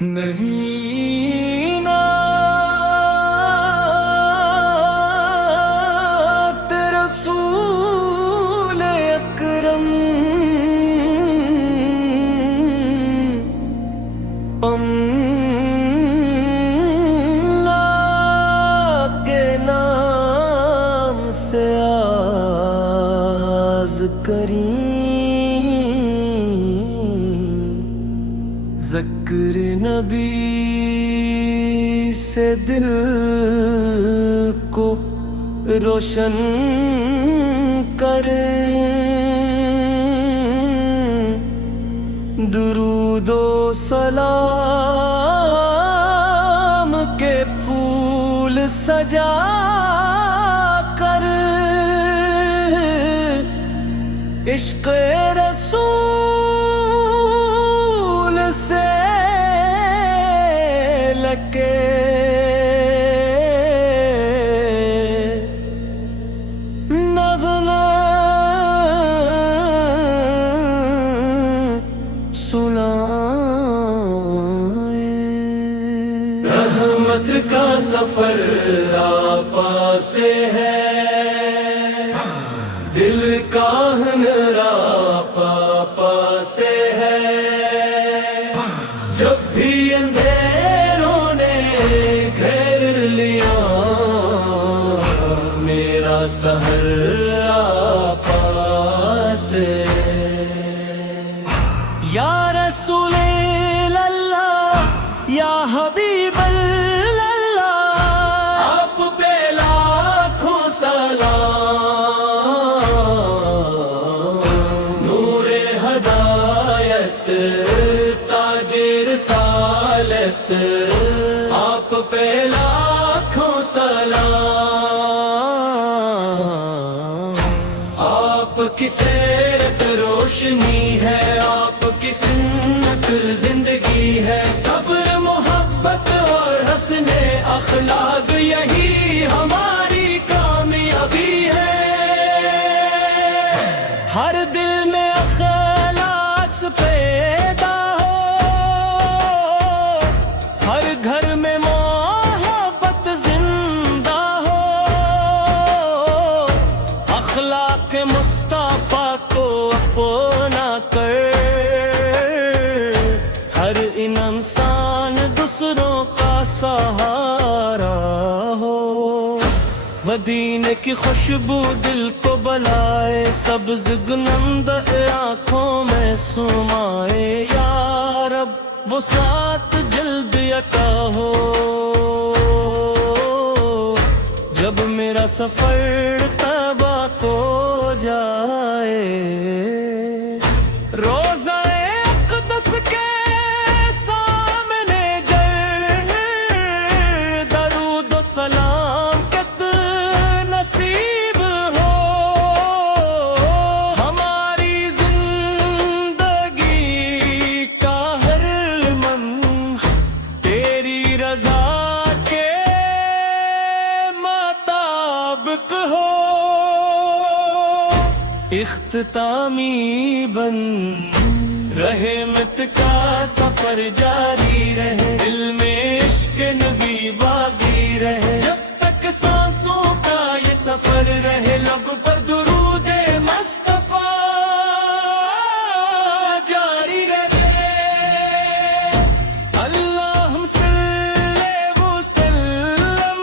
نہیں نعت رسول اکرم اللہ کے نام سے آغاز کریں، ذکر نبی سے دل کو روشن کریں، درود و سلام کے پھول سجا کر عشق رسول سے لگے نغمہ سنائیں۔ رحمت کا سفر راپا سے ہے، دل کا ہنرا پاپا سے ہے، جب بھی اندھیروں نے گھیر لیا میرا سحر آپا سے۔ یا رسول اللہ یا حبیب اللہ، آپ پہ لاکھوں سلام، نور ہدایت تاج رسالت، آپ پہ لاکھوں سلام۔ آپ کی سیرت روشنی ہے، آپ کی سنت زندگی ہے، صبر محبت اور حسن اخلاق یہی ہماری کامیابی ہے۔ ہر دل میں اخلاص پیدا ہو، ہر گھر میں محبت زندہ ہو، اخلاق مصطفیٰ کو اپنا کر ہر انسان دوسروں کا سہارا ہو۔ مدینے کی خوشبو دل کو بلائے، سبز گلند آنکھوں میں سمائے، یا رب وہ سات جلد عطا ہو جب میرا سفر طیبہ کو جائے۔ روزہ اقدس کے سامنے جر درود و سلام کت نصیب ہو، ہماری زندگی کا ہر لمحہ تیری رضا کے مطابق ہو۔ اختتامی بن رحمت کا سفر جاری رہے، دل میں عشق نبی باقی رہے، جب تک سانسوں کا یہ سفر رہے، لب پر درود مصطفیٰ جاری رہے۔ اللہم صلی وسلم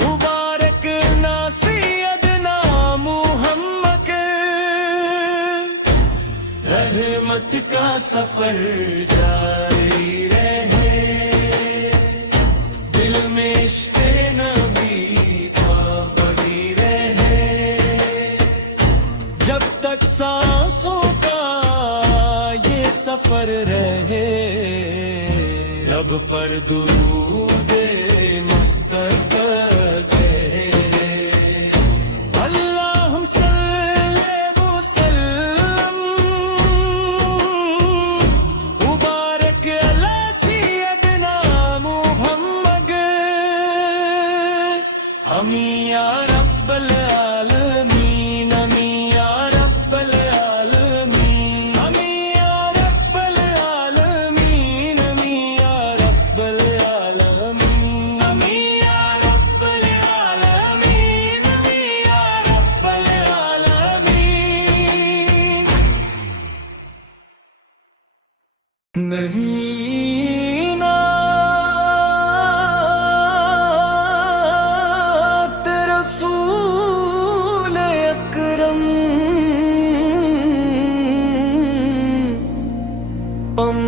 مبارک نا سیدنا محمد، رحمت کا سفر جاری رہے، دل میں عشق نبی باقی رہے، جب تک سانسوں کا یہ سفر رہے، لب پر درود مصطفیٰ گہرے۔ اللہم صلی وسلم مبارک علی سیدنا محمد، آمین یا رب العالمین، آمین یا رب العالمین، آمین یا رب العالمین۔ نہیں نعت رسول اکرم اللہ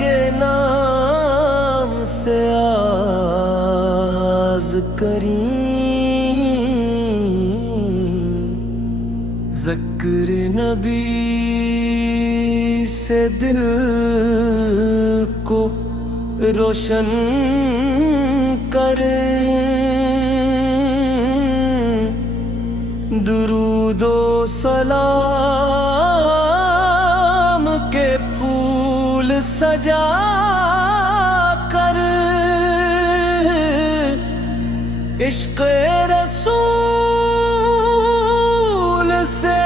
کے نام سے آغاز کریں، ذکر نبی سے دل کو روشن کریں، درود و سلام کے پھول سجا کر عشق رسول سے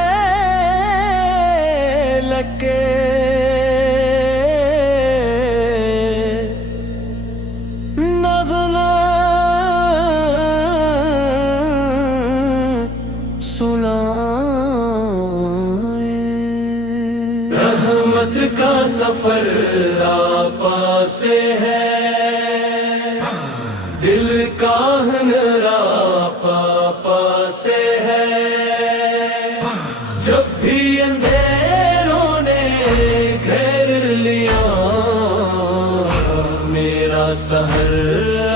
لگے نغمہ سنائیں۔ رحمت کا سفر راپا سے ہے، دل کا ہنرا پاپا سے ہے، جب بھی اندھیروں نے گھیر لیا میرا سحر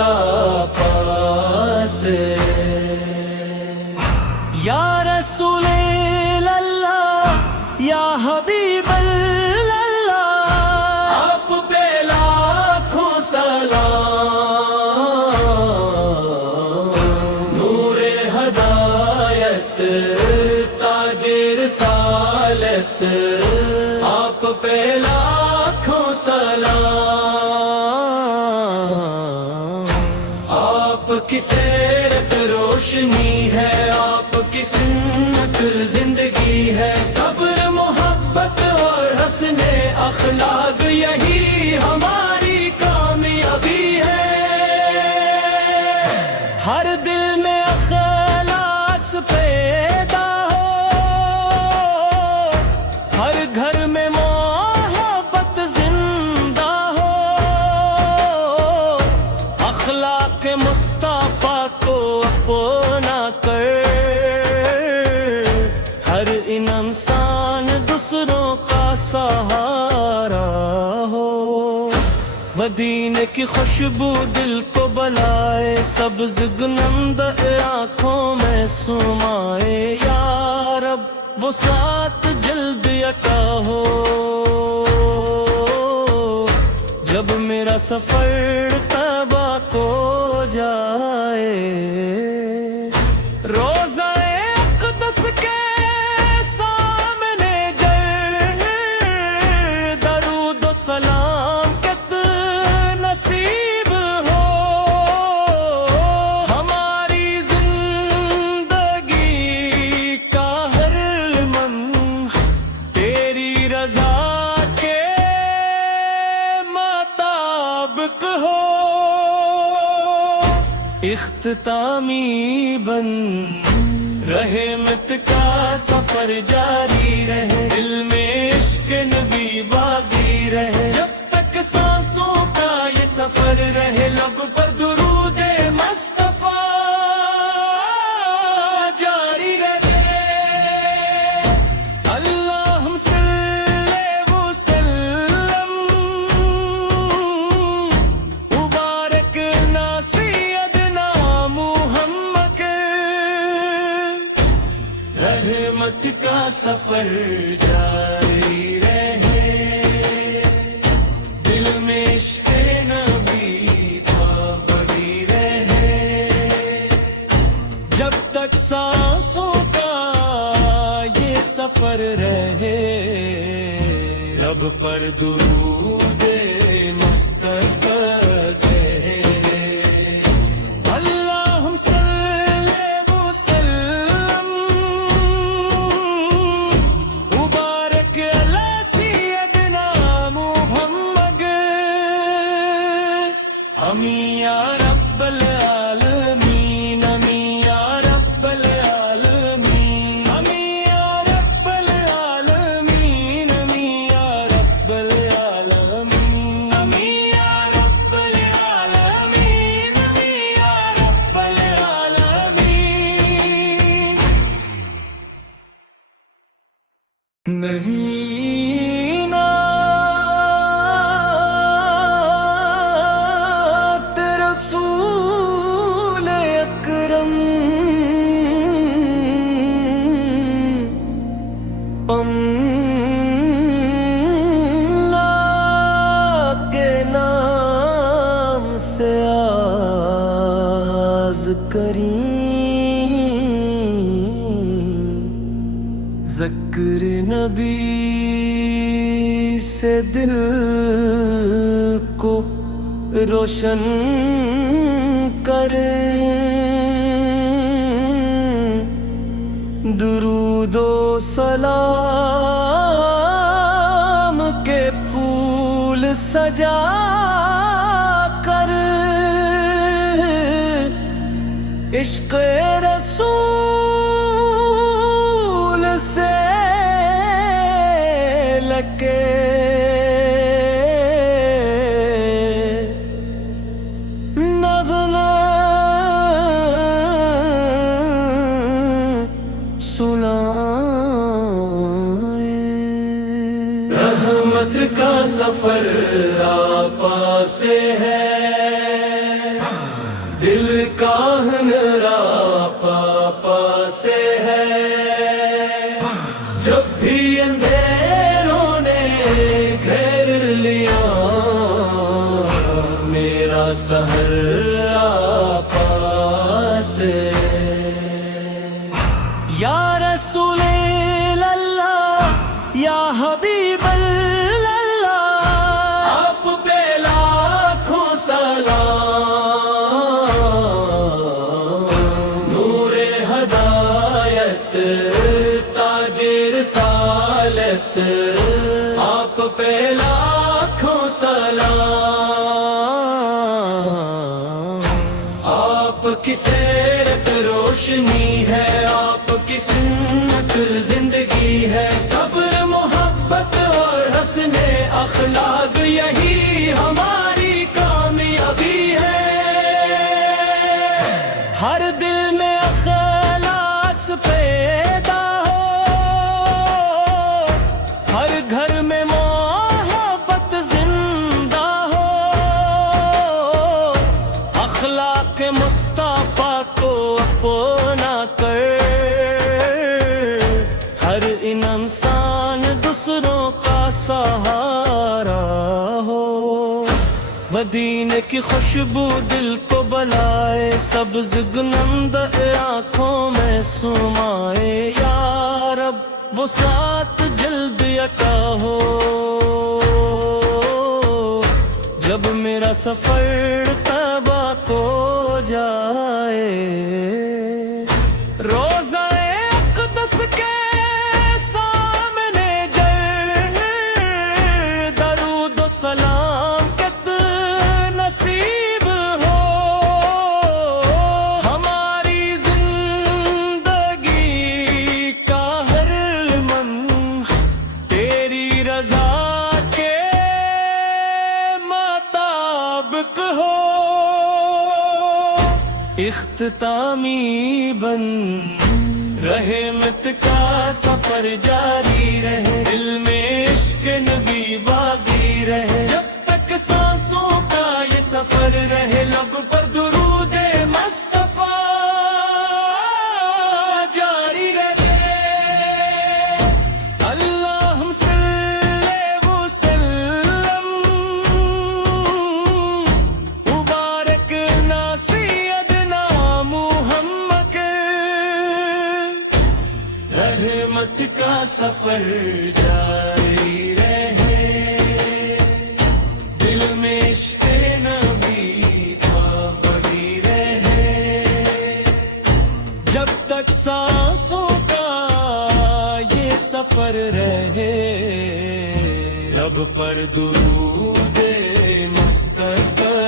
آپا سے۔ یا رسول اللہ یا حبیب اللہ، آپ پہ لاکھوں سلام، نور ہدایت تاج رسالت، آپ پہ لاکھوں سلام۔ آپ کی سیرت روشنی ہے، آپ کی سنت زندگی ہے، صبر محبت اور حسن اخلاق یہی ہماری کامیابی ہے۔ ہر دل میں اخلاص پیدا ہو، ہر گھر میں محبت زندہ ہو، اخلاق مصطفیٰ کو اپنا کر ہر انسان دوسروں کا سہارا ہو۔ مدینے کی خوشبو دل کو بلائے، سبز گلند آنکھوں میں سمائے، یا رب وہ سات جلد عطا ہو، جب میرا سفر طیبہ کو جائے۔ روزہ اقدس کے سامنے جر درود و سلام کت نصیب ہو، ہماری زندگی کا ہر لمحہ تیری رضا کے مطابق ہو۔ اختتامی بن رحمت کا سفر جاری رہے، دل میں عشق نبی باقی رہے، جب تک سانسوں کا یہ سفر رہے، لب پر درود مصطفیٰ جاری رہے۔ اللہم صلی وسلم مبارک نا سیدنا محمد، رحمت کا سفر جاری رہے، دل میں عشق نبی باقی رہے، جب تک سانسوں کا یہ سفر رہے، لب پر درود مصطفیٰ کہے۔ اللہم صلی وسلم مبارک علی سیدنا محمد، امین یا رب العالمین، امین یا رب العالمین، امین یا رب العالمین۔ نہیں نعت رسول اکرم اللہ کے نام سے آغاز کریں، ذکر نبی سے دل کو روشن کریں، درود و سلام کے پھول سجا کر عشق رسول سے لگے نغمہ سنائیں۔ رحمت کا سفر راپا سے ہے، دل کا راپا سے ہے، جب بھی اندھیروں نے گھیر لیا میرا سحر آپا سے۔ یا رسول اللہ یا حبیب اللہ، آپ پہ لاکھوں سلام، نور ہدایت تاج رسالت، آپ پہ لاکھوں سلام۔ آپ کی سیرت روشنی ہے، آپ کی سنت زندگی ہے، صبر محبت اور حسن اخلاق یہی ہماری کامیابی ہے۔ ہر دل میں اخلاص پیدا ہو، ہر گھر میں محبت زندہ ہو، اخلاق مصطفیٰ کو اپنا کر ہر انسان دوسروں کا سہارا ہو۔ مدینے کی خوشبو دل کو بلائے، سبز گلند آنکھوں میں سمائے، یا رب وہ سات جلد عطا ہو جب میرا سفر طیبہ کو جائے۔ روزہ اقدس کے سامنے جر درود و سلام کت نصیب ہو، ہماری زندگی کا ہر لمحہ تیری رضا کے مطابق ہو۔ اختتامی بن رحمت کا سفر جاری رہے، دل میں عشق نبی باقی رہے، جب تک سانسوں کا یہ سفر رہے، لب پر درود مصطفیٰ جاری رہے۔ اللہم صلی وسلم مبارک نا سیدنا محمد، رحمت کا سفر جاری رہے، دل میں عشق نبی باقی رہے، جب تک سانسوں کا یہ سفر رہے، لب پر درود مصطفیٰ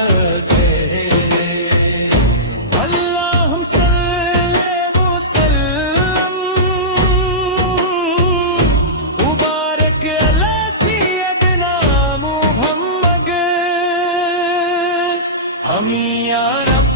کہے۔ اللہم صلی وسلم مبارک علی سیدنا محمد، ہمیں یا رب